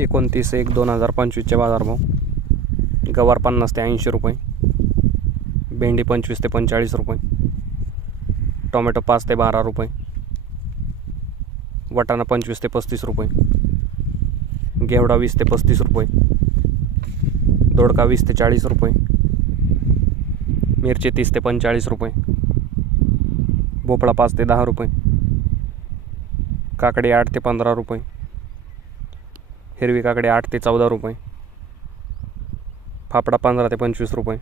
एकोणतीस एक दोन हजार पंचवीसचे बाजारभाव. गवार पन्नास ते ऐंशी रुपये. भेंडी पंचवीस ते पंचेचाळीस रुपये. टोमॅटो पाच ते बारा रुपये. वटाणा पंचवीस ते पस्तीस रुपये. घेवडा वीस ते पस्तीस रुपये. दोडका वीस ते चाळीस रुपये. मिरची तीस ते पंचेचाळीस रुपये. भोपळा पाच ते दहा रुपये. काकडी आठ ते पंधरा रुपये. हिरवी काकडे आठ ते चौदा रुपये. फाफडा पंधरा ते पंचवीस रुपये.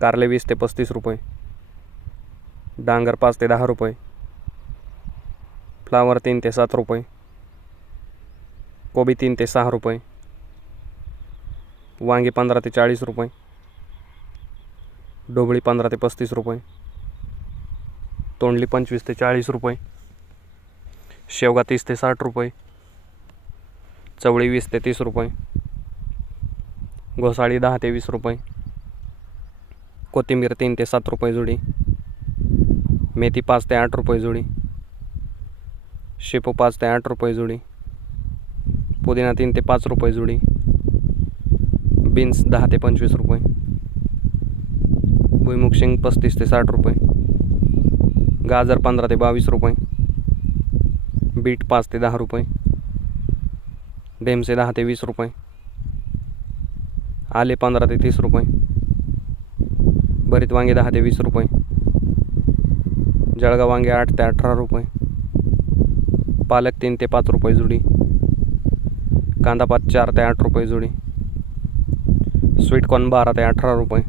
कारले वीस ते पस्तीस रुपये. डांगर पाच ते दहा रुपये. फ्लावर तीन ते सात रुपये. कोबी तीन ते सहा रुपये. वांगी पंधरा ते चाळीस रुपये. ढोबळी पंधरा ते पस्तीस रुपये. तोंडली पंचवीस ते चाळीस रुपये. शेवगा तीस ते साठ रुपये. चवळी वीस ते तीस रुपये. घोसाळी दहा ते वीस रुपये. कोथिंबीर तीन ते सात रुपये जुडी. मेथी पाच ते आठ रुपये जुडी. शेपू पाच ते आठ रुपये जुडी. पुदिना तीन ते पाच रुपये जुडी. बीन्स दहा ते पंचवीस रुपये. भुईमुग शेंग पस्तीस ते साठ रुपये. गाजर पंधरा ते बावीस रुपये. बीट पाच ते दहा रुपये. डेमसे दहा ते वीस रुपये. आले पंधरा ते तीस रुपये. भरीत वांगे दहा ते वीस रुपये. जळगाव वांगे आठ ते अठरा रुपये. पालक तीन ते पाच रुपये जुडी. कांदा पात चार ते आठ रुपये जुडी. स्वीटकॉर्न बारा ते अठरा रुपये.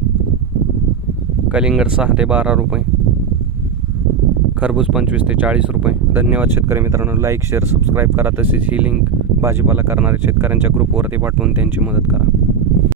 कलिंगड सहा ते बारा रुपये. खरबूज पंचवीस ते चाळीस रुपये. धन्यवाद शेतकरी मित्रांनो. लाईक शेअर सबस्क्राईब करा. तसेच ही लिंक भाजीपाला करणाऱ्या शेतकऱ्यांच्या ग्रुपवरती पाठवून त्यांची मदत करा.